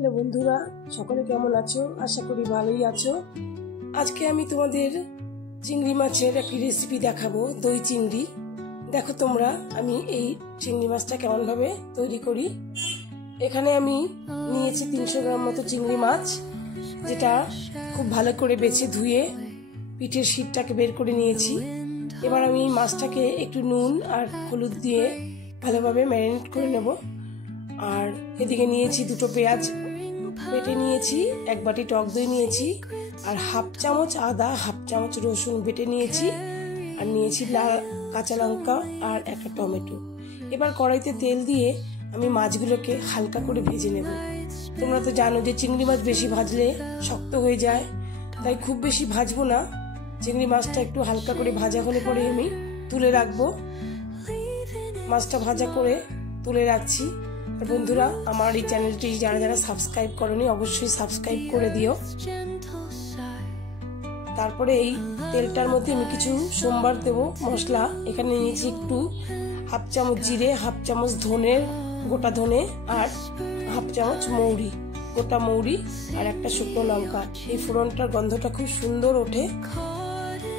Hello বন্ধুরা, সকলে কেমন আছো? আশা করি ভালোই আছো। আজকে আমি তোমাদের চিংড়ি মাছের একটি রেসিপি দেখাবো, দই চিংড়ি। দেখো তোমরা আমি এই চিংড়ি মাছটা কেমনভাবে তৈরি করি। এখানে আমি নিয়েছি 300 গ্রাম মতো চিংড়ি মাছ, যেটা খুব ভালো করে বেছে ধুয়ে পিঠের শীটটাকে বের করে নিয়েছি। এবার আমি মাছটাকে একটু নুন আর হলুদ দিয়ে ভালোভাবে ম্যারিনেট করে নেব। আর এদিকে নিয়েছি 2টো পেঁয়াজ বেটে নিয়েছি, 1 বাটি টক দই নিয়েছি, আর হাফ চামচ আদা, হাফ চামচ রসুন বেটে নিয়েছি, আর নিয়েছি লাল কাঁচা লঙ্কা আর একটা টমেটো। এবার কড়াইতে তেল দিয়ে আমি মাছগুলোকে হালকা করে ভেজে নেব। তোমরা তো জানো যে চিংড়ি মাছ বেশি ভাজলে শক্ত হয়ে যায়, তাই খুব বেশি ভাজবো না। চিংড়ি মাছটা একটু হালকা করে ভাজা হলে পরে আমি তুলে রাখবো। মাছটা ভাজা করে তুলে রাখছি। আর বন্ধুরা, আমার এই চ্যানেলটি যারা যারা সাবস্ক্রাইব করোনি অবশ্যই সাবস্ক্রাইব করে দিও। তারপরে এই তেলটার মধ্যে আমি কিছু সোমবার দেবো মশলা। এখানে নিয়েছি একটু হাফ চামচ জিরে, হাফ চামচ ধনের গোটা ধনে, আর হাফ চামচ মৌরি, গোটা মৌরি, আর একটা শুকনো লঙ্কা। এই ফোড়নটার গন্ধটা খুব সুন্দর ওঠে।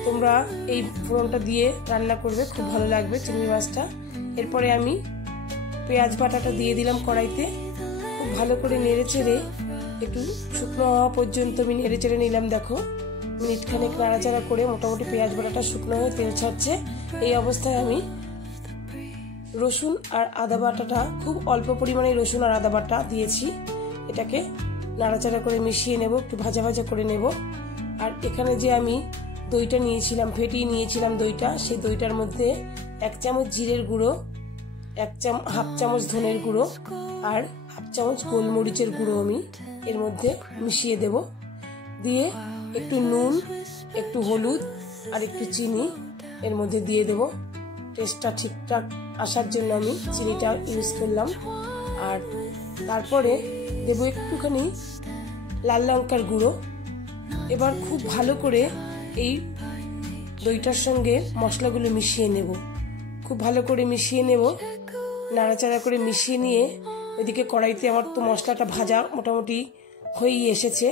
তোমরা এই ফোড়নটা দিয়ে রান্না করবে, খুব ভালো লাগবে চিংড়ি মাছটা। এরপরে আমি পেঁয়াজ বাটাটা দিয়ে দিলাম কড়াইতে। খুব ভালো করে নেড়ে চেড়ে একটু শুকনো হওয়া পর্যন্ত আমি নেড়ে চেড়ে নিলাম। দেখো, মিনিট খানেক নাড়াচাড়া করে মোটামুটি পেঁয়াজ বাটাটা শুকনো হয়ে তেল ছাড়ছে। এই অবস্থায় আমি রসুন আর আদা বাটাটা, খুব অল্প পরিমাণে রসুন আর আদা বাটা দিয়েছি। এটাকে নাড়াচাড়া করে মিশিয়ে নেব, একটু ভাজা ভাজা করে নেব। আর এখানে যে আমি দইটা নিয়েছিলাম, ফেটিয়ে নিয়েছিলাম দইটা, সেই দইটার মধ্যে 1 চামচ জিরের গুঁড়ো, হাফ চামচ ধনের গুঁড়ো, আর হাফ চামচ গোলমরিচের গুঁড়ো আমি এর মধ্যে মিশিয়ে দেব। দিয়ে একটু নুন, একটু হলুদ আর একটু চিনি এর মধ্যে দিয়ে দেব। টেস্টটা ঠিকঠাক আসার জন্য আমি চিনিটা ইউজ করলাম। আর তারপরে দেব একটুখানি লাল লঙ্কার গুঁড়ো। এবার খুব ভালো করে এই দইটার সঙ্গে মশলাগুলো মিশিয়ে নেব, খুব ভালো করে মিশিয়ে নেব। নাড়াচাড়া করে মিশিয়ে নিয়ে ওইদিকে কড়াইতে আমার তো মশলাটা ভাজা মোটামুটি হয়েই এসেছে,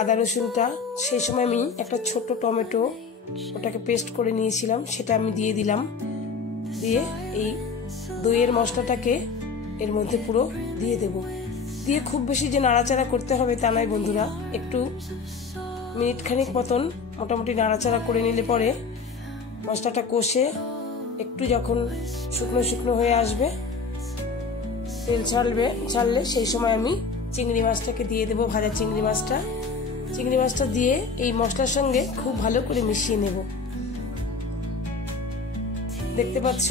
আদা রসুনটা। সেই সময় আমি একটা ছোট টমেটো, ওটাকে পেস্ট করে নিয়েছিলাম, সেটা আমি দিয়ে দিলাম। দিয়ে এই দইয়ের মশলাটাকে এর মধ্যে পুরো দিয়ে দেব। দিয়ে খুব বেশি যে নাড়াচাড়া করতে হবে তা নয় বন্ধুরা, একটু মিনিট খানিক মতন মোটামুটি নাড়াচাড়া করে নিলে পরে মশলাটা কষে একটু যখন শুকনো শুকনো হয়ে আসবে, তেল ছাড়লে সেই সময় আমি চিংড়ি মাছটাকে দিয়ে দেবো, ভাজা চিংড়ি মাছটা দিয়ে এই মশলার সঙ্গে খুব ভালো করে মিশিয়ে নেব। দেখতে পাচ্ছ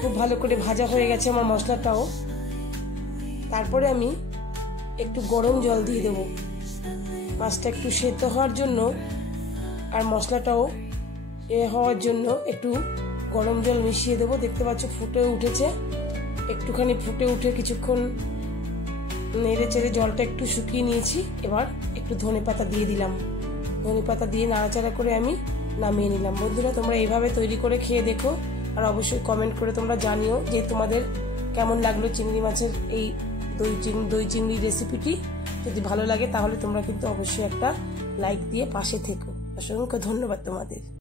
খুব ভালো করে ভাজা হয়ে গেছে আমার মশলাটাও। তারপরে আমি একটু গরম জল দিয়ে দেবো, মাছটা একটু সেদ্ধ হওয়ার জন্য আর মশলাটাও হওয়ার জন্য একটু গরম জল মিশিয়ে দেবো। দেখতে পাচ্ছ ফুটে উঠেছে, একটুখানি ফুটে উঠে কিছুক্ষণ নেড়ে চেড়ে জলটা একটু শুকিয়ে নিয়েছি। এবার একটু ধনেপাতা দিয়ে দিলাম, ধনেপাতা দিয়ে নাড়াচাড়া করে আমি নামিয়ে নিলাম। বন্ধুরা, তোমরা এইভাবে তৈরি করে খেয়ে দেখো, আর অবশ্যই কমেন্ট করে তোমরা জানিও যে তোমাদের কেমন লাগলো চিংড়ি মাছের এই দই চিংড়ি রেসিপিটি। যদি ভালো লাগে তাহলে তোমরা কিন্তু অবশ্যই একটা লাইক দিয়ে পাশে থেকো। অসংখ্য ধন্যবাদ তোমাদের।